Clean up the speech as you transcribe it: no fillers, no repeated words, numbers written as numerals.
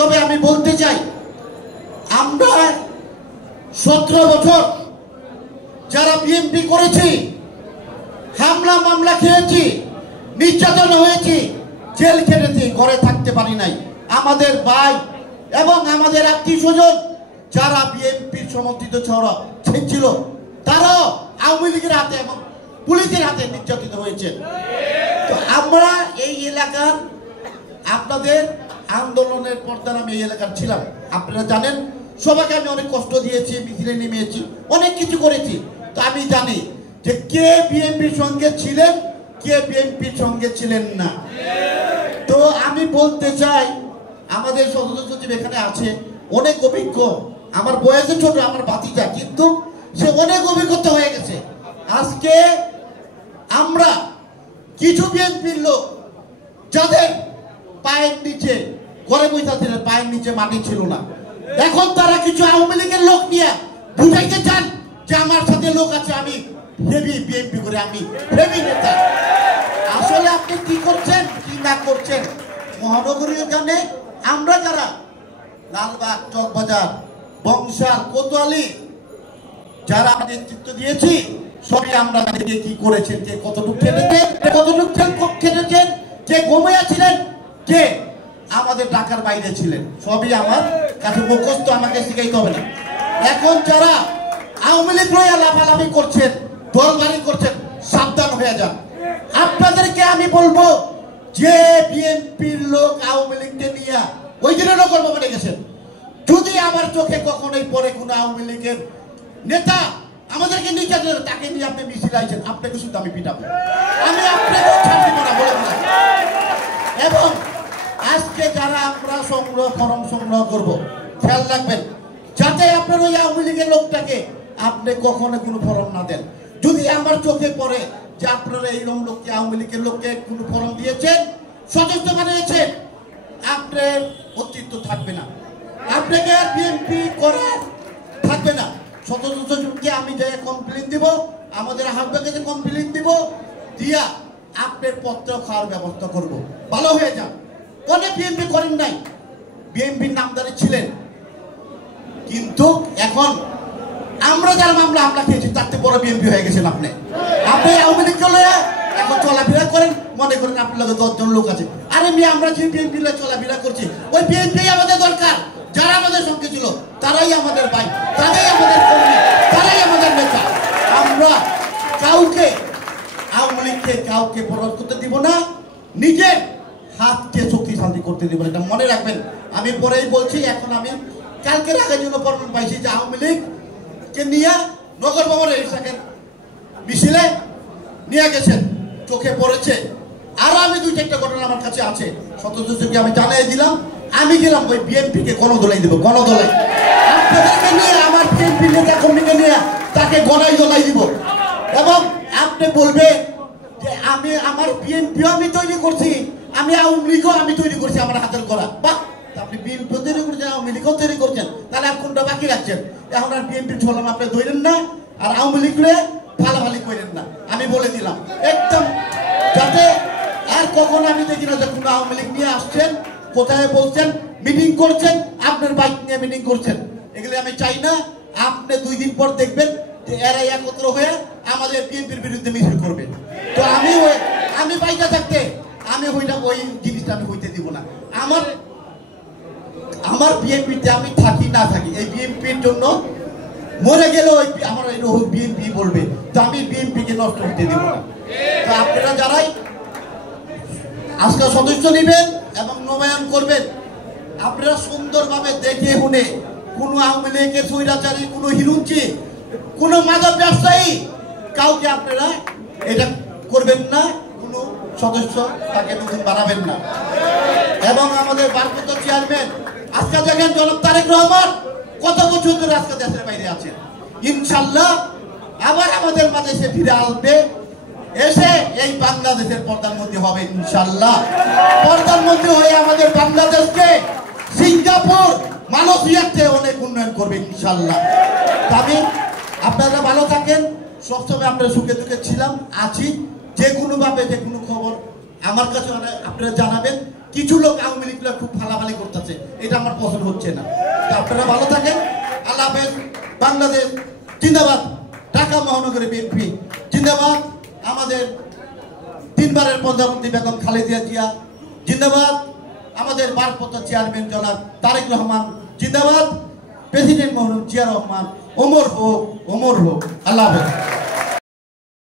তবে আমি বলতে চাই, আমরা 17 বছর যারা বিএনপি করেছি, হামলা মামলা খেয়েছি, নির্যাতন হয়েছি, জেল খেটেছি, ঘরে থাকতে পারি নাই। আমাদের ভাই এবং আমাদের আত্মীয় স্বজন যারা বিএনপির সমর্থিত ছিল, তারাও আওয়ামী লীগের হাতে এবং পুলিশের হাতে নির্যাতিত হয়েছে। তো আমরা এই এলাকার আপনাদের আন্দোলনের পর্দার আমি এই এলাকার ছিলাম, আপনারা জানেন। সবাইকে আমি অনেক কষ্ট দিয়েছি, মিছিলে নেমেছি, অনেক কিছু করেছি। তো আমি জানি যে কে বিএনপির সঙ্গে ছিলেন, কে বিএনপির সঙ্গে ছিলেন না। তো আমি বলতে চাই, আমাদের সদস্য সচিব এখানে আছে, অনেক অভিজ্ঞ, আমার বয়সে ছোট, আমার ভাতিজা, কিন্তু সে অনেক অভিজ্ঞতা হয়ে গেছে। আজকে আমরা কিছু বিএনপির লোক যাদের পায়ের নিচে ঘরে বসে ছিলেন, পায়ের নিচে মাটি ছিল না, এখন তারা কিছু আওয়ামী লীগের লোক নিয়ে বুঝাইতে চান যে আমার সাথে লোক আছে, আমি হেভি বিএনপি করে, আমি হেভি নেতা। আসলে আপনি কি করছেন কি না করছেন মহানগরীও জানে। আমরা যারা লালবাগ, চকবাজার, বংশাল, কোতোয়ালি যারা নেতৃত্ব দিয়েছি, সবই আমরা দেখে কি করেছেন, কে কতটুকু খেটেছেন, কে ঘুমিয়ে ছিলেন, কে আমাদের ঢাকার বাইরে ছিলেন, সবই আমার কাছে মুখস্থ, আমাকে শিখাইতে হবে না। এখন যারা আওয়ামী লীগ লইয়া লাফালাফি করছেন, দলবাড়ি করছেন, সাবধান হয়ে যান। আপনাদেরকে আমি বলবো, যে বিএনপির লোক আওয়ামী লীগকে নিয়ে ওই দিনে নগর ভবনে গেছেন, যদি আমার চোখে কখনোই পরে কোনো আওয়ামী লীগের নেতা আমাদেরকে নির্যাতন, তাকে নিয়ে আপনি মিছিল আইছেন, আপনাকে শুধু আমি পিটাবো, আমি আপনাকে ছাড় দিব না বলে দিলাম। এবং আজকে যারা আমরা ফরম সংগ্রহ করব, খেয়াল রাখবেন যাতে আপনার ওই আওয়ামী লীগের লোকটাকে আপনি কখনো কোনো ফরম না দেন। যদি আমার চোখে পড়ে যে আপনারা এইরকম লোককে, আওয়ামী লীগের লোককে কোনো ফরম দিয়েছেন, সদস্য বানিয়েছেন, আপনার অস্তিত্ব থাকবে না, আপনাকে আর বিএনপি করার থাকবে না। সদস্যকে আমি যাই কমপ্লেন দিব, আমাদের হাসপাতালে কমপ্লেন দিব, দিয়া আপনার পত্র খাওয়ার ব্যবস্থা করব। ভালো হয়ে যান। অনেক বিএনপি করেন নাই, বিএনপির নামদারি ছিলেন, কিন্তু এখন আমরা যারা মামলা হামলা খেয়েছি তাতে বড় বিএনপি হয়ে গেছেন আপনি। আপনি আওয়ামী লীগ চলে এখন চলাফেরা করেন, মনে করেন আপনার লগে 10 জন লোক আছে। আরে আমরা যে বিএনপি চলাফেরা করছি, ওই বিএনপি আমাদের দরকার। যারা আমাদের সঙ্গে ছিল তারাই আমাদের ভাই, তারাই আমাদের কর্মী, তারাই আমাদের নেতা। আমরা কাউকে আওয়ামী লীগকে কাউকে প্ররোধ করতে দিব না, নিজের হাতকে শক্তিশালী করতে দিব না, এটা মনে রাখবেন। আমি পরেই বলছি, এখন আমি কালকের আগের জন্য প্রমাণ পাইছি যে আওয়ামী লীগকে নিয়ে নগর ভবনে মিছিলে নিয়ে গেছেন, চোখে পড়েছে। আরো আমি 2-4টা ঘটনা আমার কাছে আছে, সদস্যকে আমি জানিয়ে দিলাম। আমি গেলাম ওই বিএনপিকে গণদোলাই দিব, গণদোলাই আপনাদেরকে নিয়ে, আমার বিএনপি নেতা কর্মীকে নিয়ে তাকে গণাই দোলাই দিব। এবং আপনি বলবে যে আমি আমার বিএনপিও আমি তৈরি করছি, আমি আওয়ামী লীগও আমি তৈরি করছি আমার হাতের করা। বাহ, আপনি বিএনপি তৈরি করছেন, আওয়ামী লীগও তৈরি করছেন, তাহলে আর কোনটা বাকি রাখছেন? এখন আর বিএনপির ছলম আপনি ধরেন না, আর আওয়ামী লীগরে ফালাফালি করেন না। আমি বলে দিলাম একদম, যাতে আর কখনো আমি দেখি না যে কোনো আওয়ামী লীগ নিয়ে আসছেন, কোথায় বলছেন, মিটিং করছেন, আপনার বাইক নিয়ে মিটিং করছেন, এগুলি আমি চাই না। আপনি 2 দিন পর দেখবেন যে এরা একত্র হয়ে আমাদের বিএনপির বিরুদ্ধে মিছিল করবে। তো আমি বাইকে থাকতে আমি ওই জিনিসটা আমি হইতে দিব না। আমার বিএনপিতে আমি থাকি না থাকি, এই বিএনপির জন্য মরে গেলে ওই আমার বিএনপি বলবে, তো আমি বিএনপিকে নষ্ট হতে দিব না। তো আপনারা যারাই আজকে সদস্য নেবেন এবং নবায়ন করবেন, আপনারা সুন্দরভাবে দেখে শুনে, কোনো আওয়ামী লীগের স্বৈরাচারী, কোনো হিরুঞ্চি, কোনো মাদক ব্যবসায়ী কাউকে আপনারা এটা করবেন না, কোনো সদস্য তাকে নতুন বানাবেন না। এবং আমাদের ভারপ্রাপ্ত চেয়ারম্যান আজকে দেখেন জনাব তারেক রহমান কত বছর ধরে আজকে দেশের বাইরে আছেন, ইনশাল্লাহ আবার আমাদের মাঝে সে ফিরে আসবে, এসে এই বাংলাদেশের প্রধানমন্ত্রী হবে ইনশাল্লাহ। প্রধানমন্ত্রী হয়ে আমাদের বাংলাদেশকে সিঙ্গাপুর, মালয়েশিয়ার চেয়ে অনেক উন্নয়ন করবে ইনশাল্লাহ। তবে আপনারা ভালো থাকেন, সবসময় আপনারা সুখে দুঃখে ছিলাম, আছি। যে কোনোভাবে যে কোনো খবর আমার কাছে আপনারা জানাবেন। কিছু লোক আওয়ামী লীগরা খুব ফালাফালি করতেছে, এটা আমার পছন্দ হচ্ছে না। তো আপনারা ভালো থাকেন, আল্লাহ হাফেজ। বাংলাদেশ জিন্দাবাদ, ঢাকা মহানগরী বিএনপি জিন্দাবাদ, আমাদের 3 বারের প্রধানমন্ত্রী বেগম খালেদা জিয়া জিন্দাবাদ, আমাদের ভারপ্রাপ্ত চেয়ারম্যান জনাব তারেক রহমান জিন্দাবাদ, প্রেসিডেন্ট মরহুম জিয়া রহমান অমর হোক, অমর হোক। আল্লাহ হাফেজ।